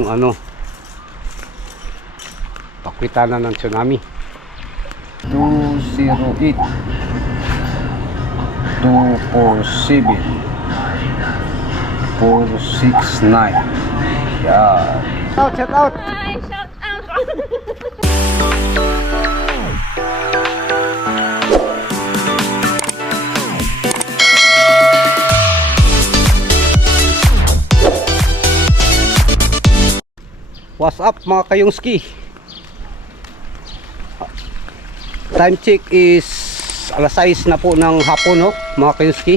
yung ano pakwitanan ng tsunami 208 247 469 Yan. out shout out Hi, shout out. what's up mga kayungski time check is alas 6 na po ng hapon no mga kayungski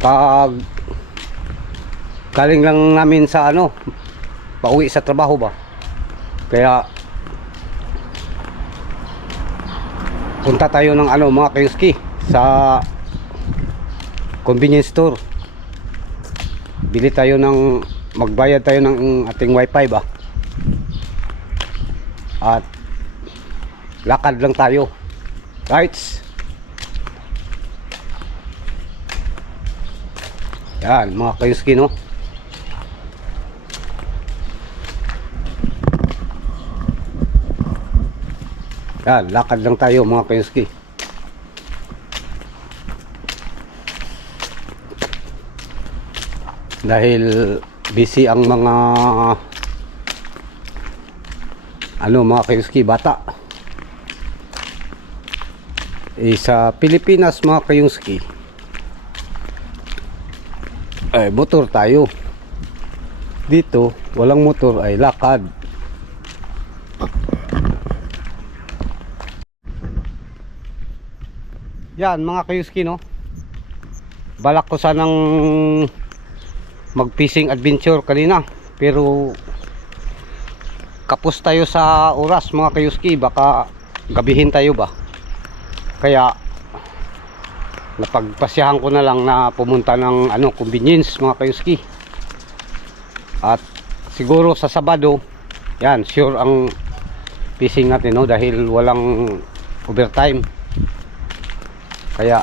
pag galing lang namin sa ano pauwi sa trabaho ba? Kaya punta tayo ng ano mga kayuski sa convenience store bili tayo ng magbayad tayo ng ating wifi ba? At lakad lang tayo. Right yan mga kayuski no? Yan, lakad lang tayo mga kayuski. Dahil busy ang mga ano mga kayuski bata. Eh, sa Pilipinas mga kayuski ay motor tayo. Dito, walang motor ay lakad. Yan mga kayuski no. Balak ko sanang mag fishing adventure kanina. Pero kapos tayo sa oras mga kayuski. Baka gabihin tayo ba? Kaya napagpasyahan ko na lang na pumunta ng ano convenience mga kayuski. At siguro sa Sabado yan sure ang fishing natin no? Dahil walang overtime. Kaya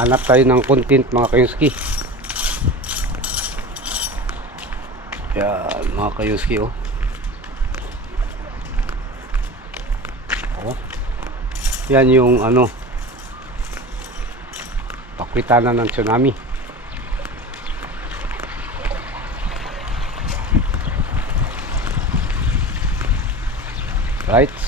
hanap tayo ng content mga kayuski. Yan mga kayuski oh. Oh. Yan yung ano pakwitanan ng tsunami. Right?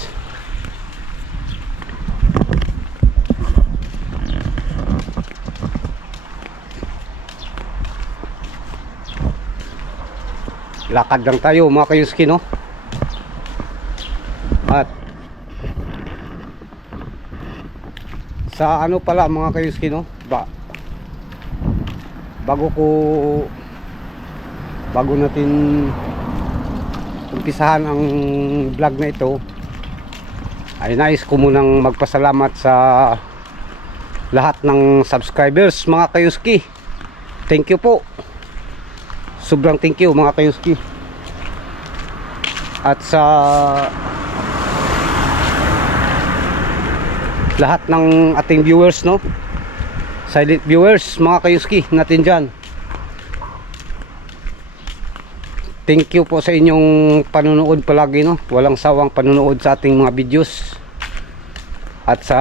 Lakad lang tayo mga kayuski no? At sa ano pala mga kayuski no? Ba bago ko bago natin umpisahan ang vlog na ito ay nais ko munang magpasalamat sa lahat ng subscribers mga kayuski. Thank you po sobrang thank you mga kayuski. At sa lahat ng ating viewers no? Silent viewers mga kayuski natin dyan. Thank you po sa inyong panunood palagi no? Walang sawang panunood sa ating mga videos. At sa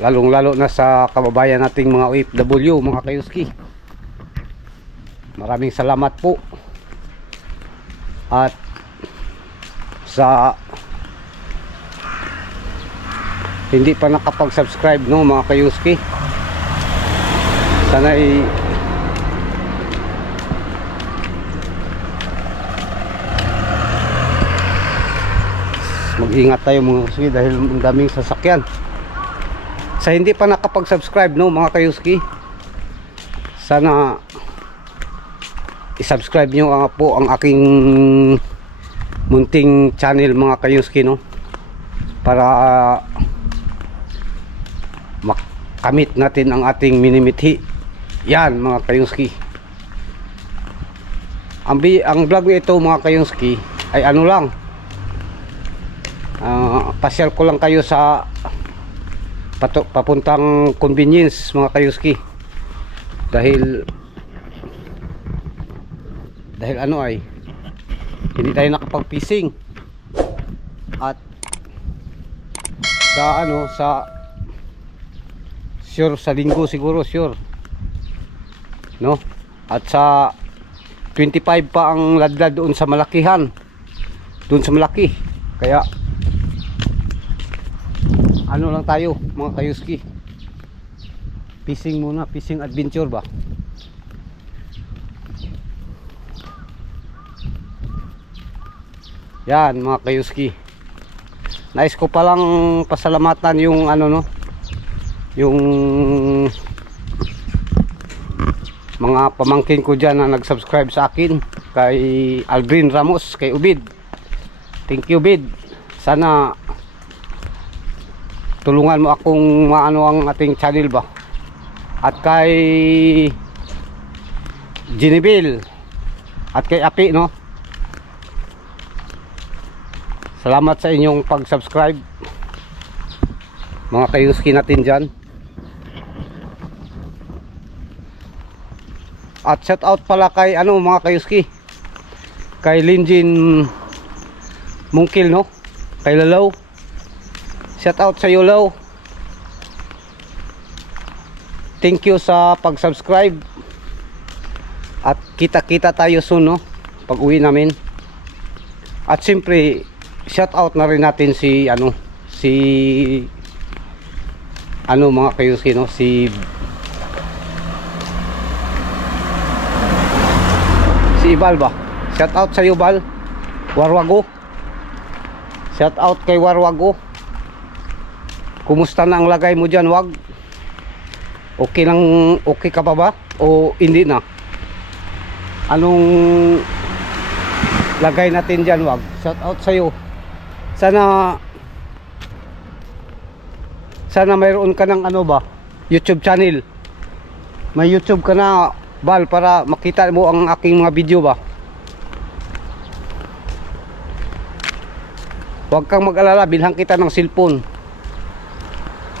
lalong lalo na sa kababayan nating mga OFW mga kayuski Maraming salamat po. At sa hindi pa nakapag-subscribe no mga kayuski. Sana i Mag-ingat tayo mga kayuski dahil ang daming sasakyan. Sa hindi pa nakapag-subscribe no mga kayuski. Sana i-subscribe nyo nga po ang aking munting channel mga kayuski no? Para uh, makamit natin ang ating minimithi. Yan mga kayuski. Ang, ang vlog na ito mga kayuski ay ano lang? Uh, pasyal ko lang kayo sa papuntang convenience mga kayuski. Dahil dahil ano ay hindi tayo nakapag-fishing at sa ano sa sure sa linggo siguro sure. No? At sa 25 pa ang ladlad doon sa malakihan. Doon sa malaki. Kaya ano lang tayo mga kayuski. Fishing muna fishing adventure ba yan mga kayuski. Nais ko palang pasalamatan yung ano no? Yung mga pamangkin ko dyan na nag-subscribe sa akin. Kay Aldrin Ramos, kay Ubid. Thank you Ubid. Sana tulungan mo akong maano ang ating channel ba? At kay Gineville. At kay Api no salamat sa inyong pag-subscribe mga kayuski natin dyan At shout out pala kay ano mga kayuski. Kay Linjin Mungkil no. Kay Lalaw. Shout out sa iyo Law. Thank you sa pag-subscribe. At kita-kita tayo soon no pag uwi namin. At siyempre shout out na rin natin si ano si ano mga kayuski no si si Ibal ba? Shout out sa iyo Bal. Warwago. Shout out kay Warwago. Kumusta na ang lagay mo diyan, wag? Okay lang okay ka pa ba o hindi na? Anong lagay natin diyan, wag? Shout out sa iyo. Sana sana mayroon ka ng ano ba? YouTube channel. May YouTube ka na Bal para makita mo ang aking mga video ba. Huwag kang mag-alala bilhan kita ng cellphone.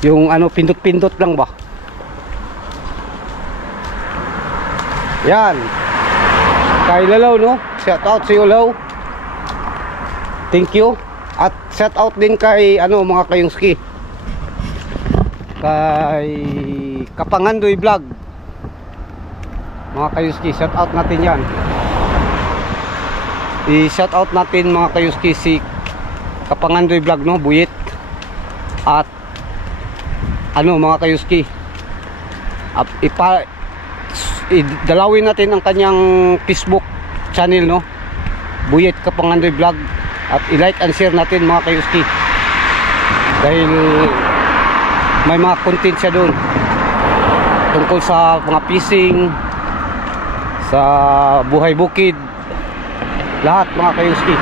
Yung ano pindot-pindot lang ba. Yan. Kay Lalaw no? Shout out sa iyo Law Thank you At shout out din kay ano mga kayungski Kay Kapangandoy Vlog. Mga kayuski shout out natin yan. I shout out natin mga kayuski si Kapangandoy Vlog no Buyit. At ano mga kayuski at ipa idalawin natin ang kanyang Facebook channel no Buyit Kapangandoy Vlog at i-like and share natin mga kayuski dahil may mga content siya doon. Tungkol sa mga fishing sa buhay bukid. Lahat mga kayuski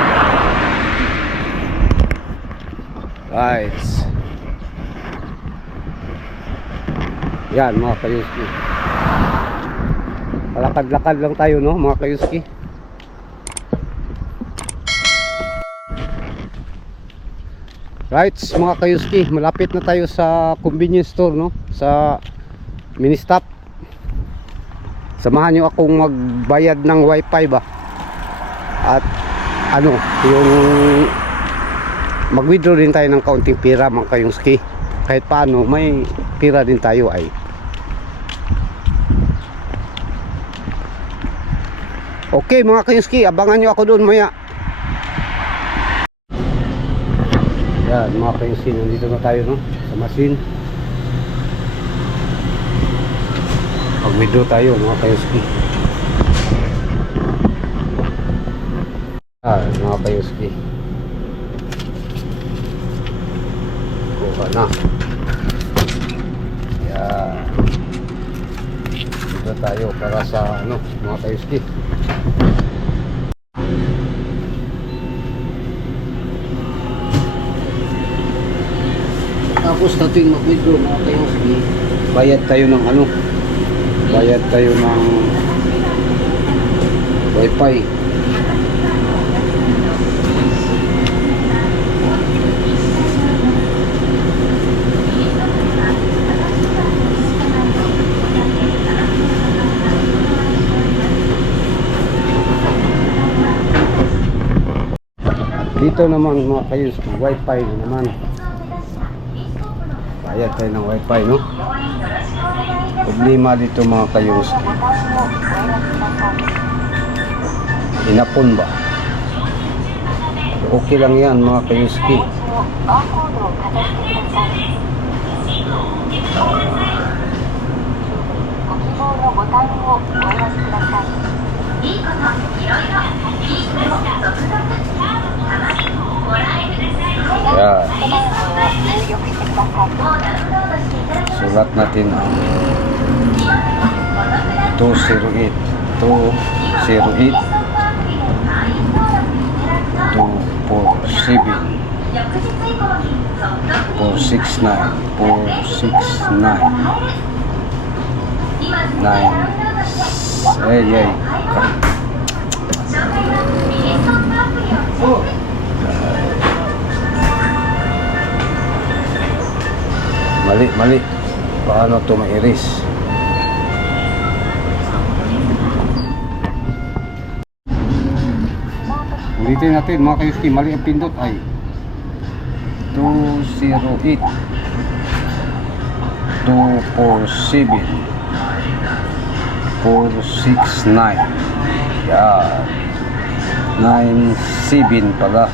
right. Yan mga kayuski lakad-lakad lang tayo no mga kayuski right mga kayuski malapit na tayo sa convenience store no? Sa mini stop. Samahan nyo akong magbayad ng wifi ba? At ano yung mag withdraw din tayo ng kaunting pira mga kayong ski kahit paano may pira din tayo ay. Okay mga kayong ski abangan nyo ako doon maya yan mga ski nandito na tayo no? Sa machine. Mag-withdraw tayo mga kayoski ah mga kayoski kuha na. Yan dito tayo para sa ano mga kayoski Tapos na tuwing mag-withdraw mga kayo sige. Bayad tayo ng ano? Bayad tayo ng wifi. dito naman mga kayo wifi naman Bayad tayo ng wifi, no? Problema dito mga kayuski. Inapon ba? Okay lang yan mga kayuski. Yan. Sulat natin. ang 208 208 247 469 469 9 ay ay. Mali mali paano to ma-erase? Ulitin natin mga kayuski mali ang pindot ay. 208 247 469 yan. 97 pala.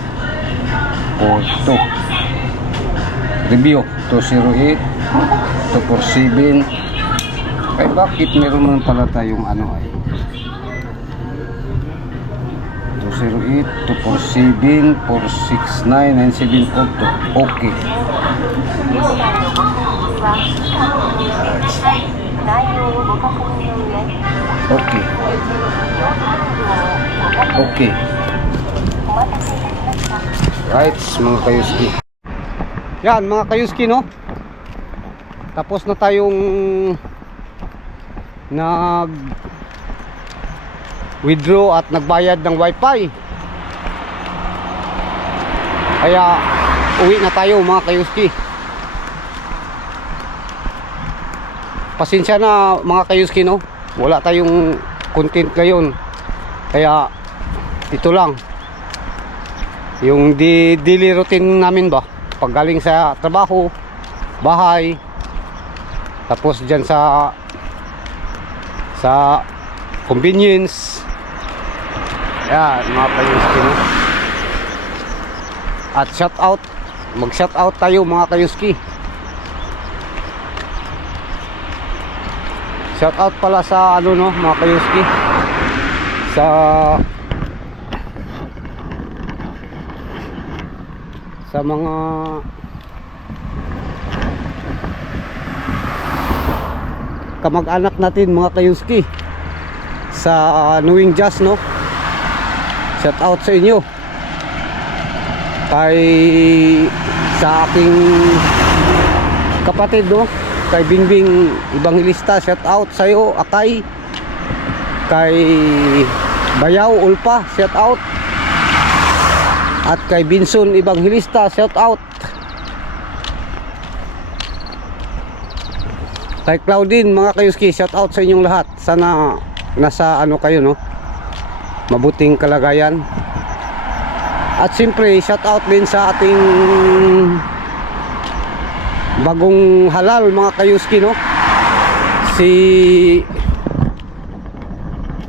42 review 208 247 ay bakit meron naman pala tayong ano ay? 208 247 469 9742 okay. Okay. Okay. Right mga kayuski. Yan mga kayuski no tapos na tayong nag withdraw at nagbayad ng wifi. Kaya uwi na tayo mga kayuski. Pasensya na mga kayuski no? Wala tayong content ngayon. Kaya ito lang. Yung di daily routine namin ba? Pag galing sa trabaho bahay tapos dyan sa sa convenience. Yan mga kayuski no? at shout out mag shout out tayo mga kayuski. Shout out pala sa ano no mga kayuski? Sa sa mga kamag-anak natin mga kayuski sa uh, Knowing Just no? Shout out sa inyo. Kay sa aking kapatid no? Kay Bingbing Ibanghilista shout out sa iyo Akay. Kay Bayaw Ulpa shout out. At kay Binson Ibanghilista shout out kay Claudine mga kayuski shout out sa inyong lahat. Sana nasa ano kayo no? Mabuting kalagayan. At siyempre shout out din sa ating bagong halal mga kayuski no? Si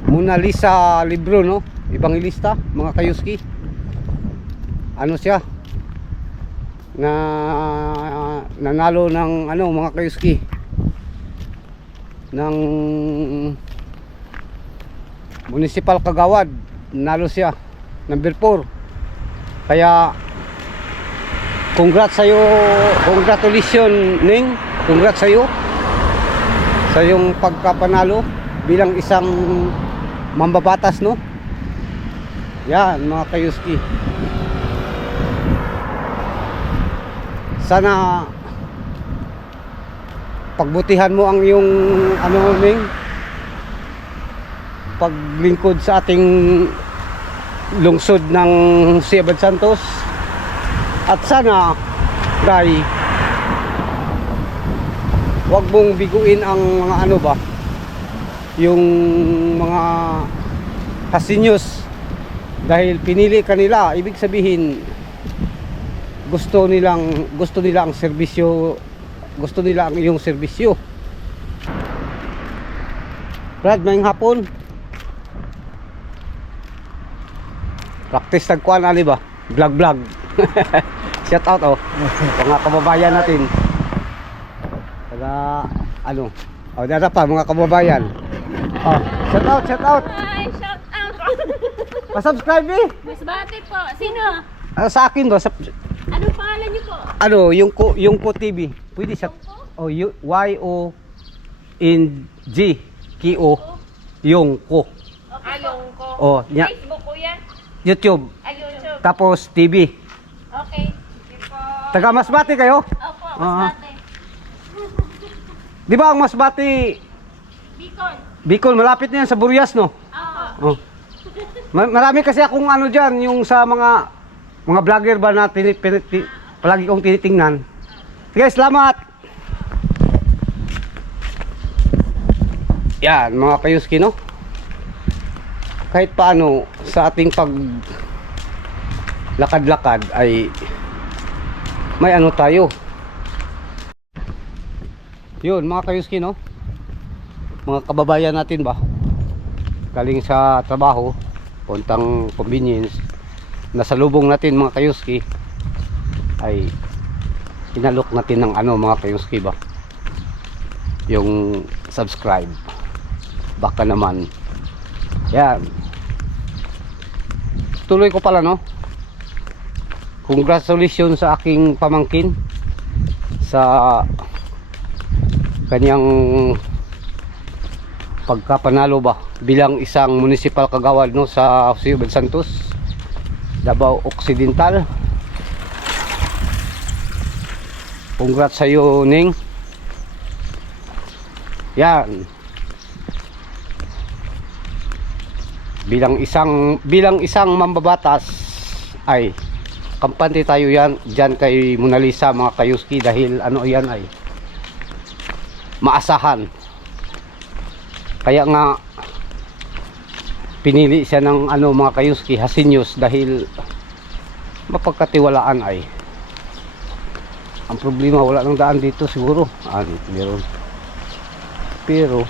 Mona Lisa Libro no? Ibanghilista mga kayuski. Ano siya? Na nanalo ng ano mga kayuski ng municipal kagawad. Nalo siya. Number 4 kaya congrats sa'yo. Congratulations Ning. Congrats sa'yo. Sa yung pagkapanalo bilang isang mambabatas no? Yan mga kayuski. Sana pagbutihan mo ang yung ano Ning paglingkod sa ating lungsod ng Siabad Santos. At sana dahil wag mong biguin ang mga ano ba? Yung mga hasinyos dahil pinili ka nila ibig sabihin gusto nilang gusto nila ang serbisyo gusto nila ang iyong serbisyo. Brad, may hapon. Practice tagkuan ali ba? Vlog vlog shout out oh. Mga kababayan natin. Taga ano? Oh dada pa mga kababayan. Oh shout out shout out. Hi, shout out. pa-subscribe eh. Miss Bati po. Sino? Ah, sa akin Ano pangalan niyo po? ano yung ko yung ko TV pwede siya oh Y O in G K O yung ko Ayong ko. oh nya Facebook ko yan. YouTube Ay, YouTube. tapos TV Okay. Taga Masbate kayo Opo, Miss Ah. Bati. di ba ang Masbate Bicol. Bicol malapit na yan sa Burias no Opo. Oh. Ma- marami kasi akong ano diyan, yung sa mga mga vlogger ba na tini, pini- palagi kong tinitingnan. Sige, salamat. Yan, mga kayuski, no? Kahit paano, sa ating pag lakad-lakad ay may ano tayo. Yun, mga kayuski, no? Mga kababayan natin ba? galing sa trabaho puntang convenience nasa lubong natin mga kayuski. Ay inalok natin ng ano mga kayuski ba? Yung subscribe. Baka naman. Yan. Tuloy ko pala no? Congratulations sa aking pamangkin sa kanyang pagkapanalo ba bilang isang municipal kagawad no sa Ciudad Santos Davao Occidental. Congrats sa iyo Ning. Yan. Bilang isang bilang isang mambabatas ay kampante tayo yan diyan kay Mona Lisa mga kayuski dahil ano yan ay maasahan. Kaya nga pinili siya ng ano mga kayuski Hasinyos dahil mapagkatiwalaan ay. Ang problema wala nang daan dito siguro. Ah, meron. Pero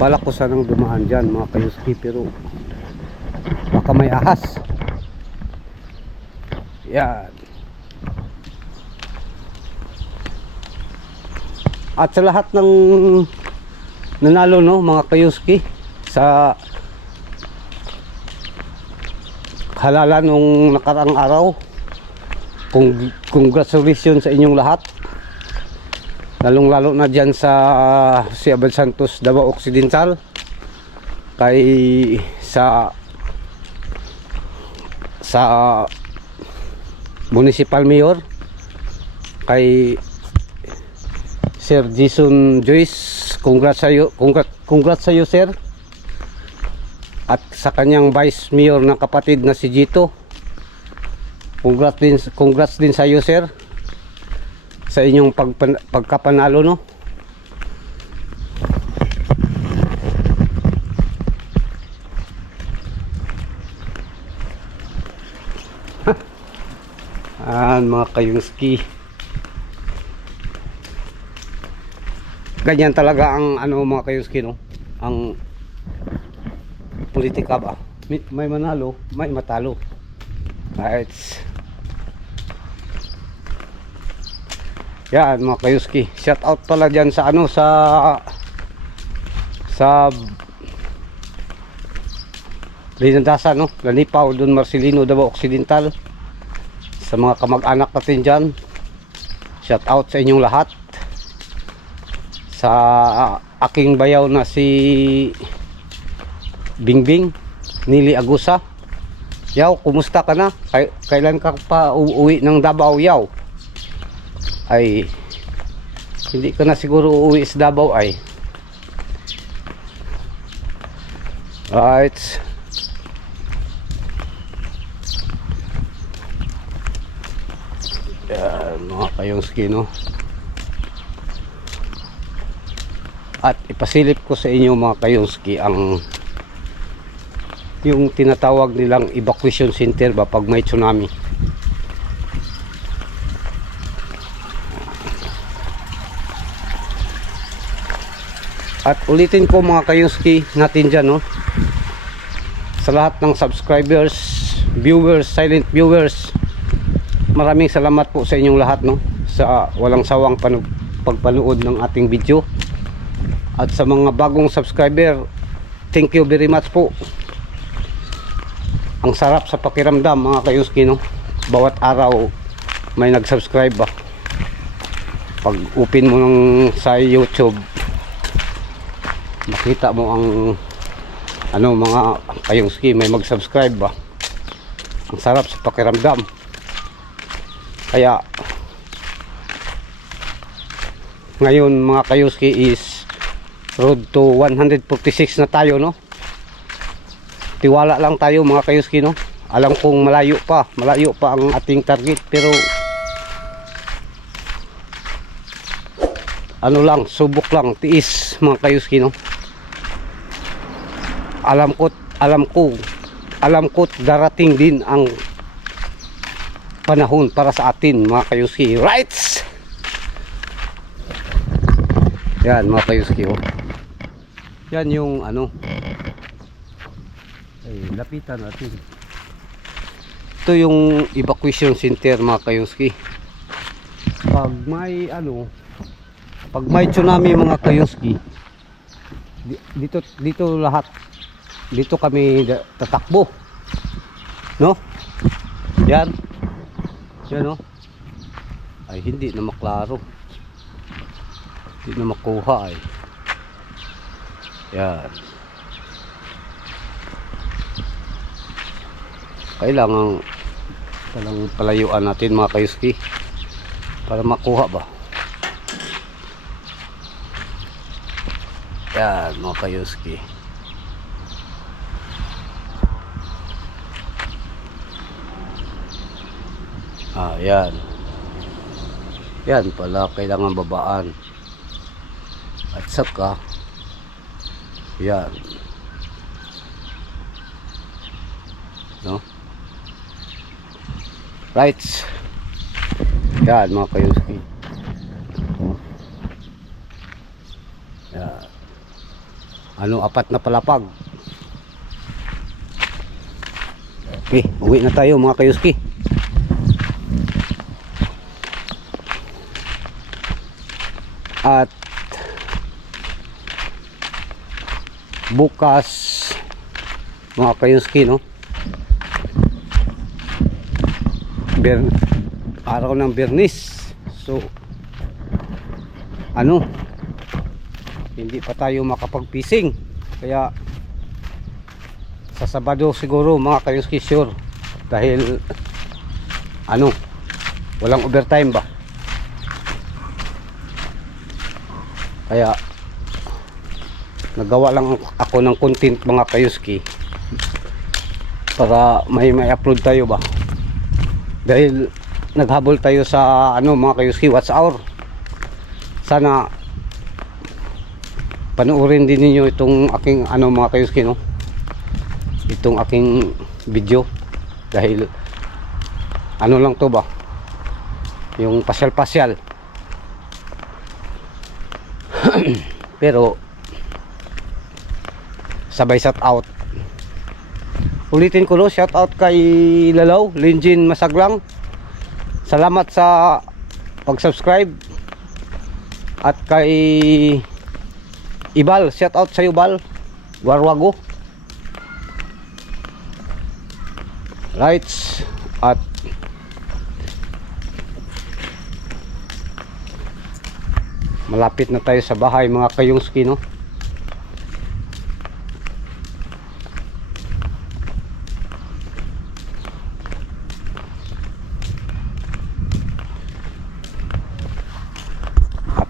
balak ko sanang dumaan dyan mga kayuski pero baka may ahas. Yan. At sa lahat ng nanalo no mga kayuski sa halala nung nakarang araw. Kung congratulations sa inyong lahat. Lalong lalo na dyan sa si Abel Santos Davao Occidental. Kay sa sa municipal mayor. Kay Sir Jason Joyce, congrats sa iyo, congrats, congrats sa iyo sir. At sa kanyang vice mayor ng kapatid na si Jito. Congrats din congrats din sa iyo sir. Sa inyong pagpan, pagkapanalo no. An mga kayungski. Ganyan talaga ang ano mga kayuski no? Ang politika ba? May, manalo may matalo. Right yan mga kayuski. Shout out pala dyan sa ano sa sa Linandasa no? Lanipaw Don Marcelino Davao Occidental. Sa mga kamag-anak natin dyan. Shout out sa inyong lahat sa aking bayaw na si Bingbing Nili Agusa Yaw, kumusta ka na? Kailan ka pa uuwi ng Davao, Yaw? Ay, hindi ka na siguro uuwi sa Davao, ay. Right. Yan, mga kayong skino. At ipasilip ko sa inyo mga kayonski ang yung tinatawag nilang evacuation center ba pag may tsunami. At ulitin ko mga kayuski natin dyan no? Sa lahat ng subscribers viewers, silent viewers maraming salamat po sa inyong lahat no? Sa walang sawang pagpanood ng ating video at sa mga bagong subscriber thank you very much po. Ang sarap sa pakiramdam mga kayuski no? Bawat araw may nag-subscribe ba? Pag open mo ng sa youtube makita mo ang ano mga kayuski may mag-subscribe ba? Ang sarap sa pakiramdam. Kaya ngayon mga kayuski is road to 146 na tayo no? Tiwala lang tayo mga kayuski no? Alam kong malayo pa malayo pa ang ating target pero ano lang subok lang tiis mga kayuski no? Alam ko alam ko alam ko darating din ang panahon para sa atin mga kayuski. Rights! Yan mga kayuski oh. Yan yung ano. Ay lapitan natin. Ito yung evacuation center mga kayuski. Pag may ano pag may tsunami mga kayuski di- dito dito lahat. Dito kami tatakbo. No? Yan. Yan no? Ay hindi na maklaro. Hindi na makuha ay yan. Kailangan talang palayuan natin mga kayuski para makuha ba? Yan mga kayuski. Ah yan. Yan pala kailangan babaan. At saka yan no? Rights. Yan mga kayuski. Yan ano apat na palapag? Okay uwi na tayo mga kayuski. At bukas. Mga kayuski no? Ber araw ng Bernis. So ano? Hindi pa tayo makapagpising. Kaya sa Sabado siguro mga kayuski sure. Dahil ano? Walang overtime ba? Kaya nagawa lang ako ng content mga kayuski para may may upload tayo ba? Dahil naghabol tayo sa ano mga kayuski watch hour sana panoorin din ninyo itong aking ano mga kayuski no? Itong aking video. Dahil ano lang to ba? Yung pasyal pasyal pero sabay shout out. Ulitin ko no shout out kay Lalaw Linjin Masaglang. Salamat sa pag subscribe at kay Ibal shout out sa Ibal. Warwago. Rights at malapit na tayo sa bahay mga kayungski no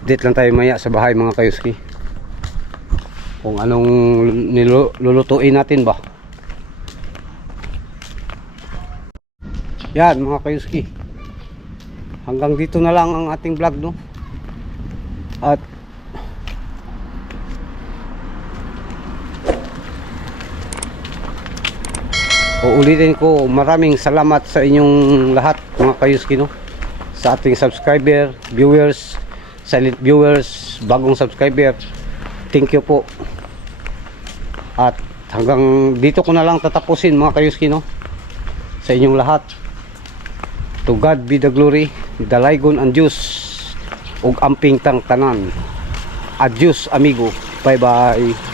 update lang tayo maya sa bahay mga kayuski. Kung anong nilu- lulutuin natin ba? Yan mga kayuski. Hanggang dito na lang ang ating vlog no? At uulitin ko maraming salamat sa inyong lahat mga kayuski no? Sa ating subscriber viewers silent viewers bagong subscriber. Thank you po. At hanggang dito ko na lang tatapusin mga kayuski no? Sa inyong lahat. To God be the glory dalaygon ang Diyos ug amping tang tanan. Adios amigo. Bye bye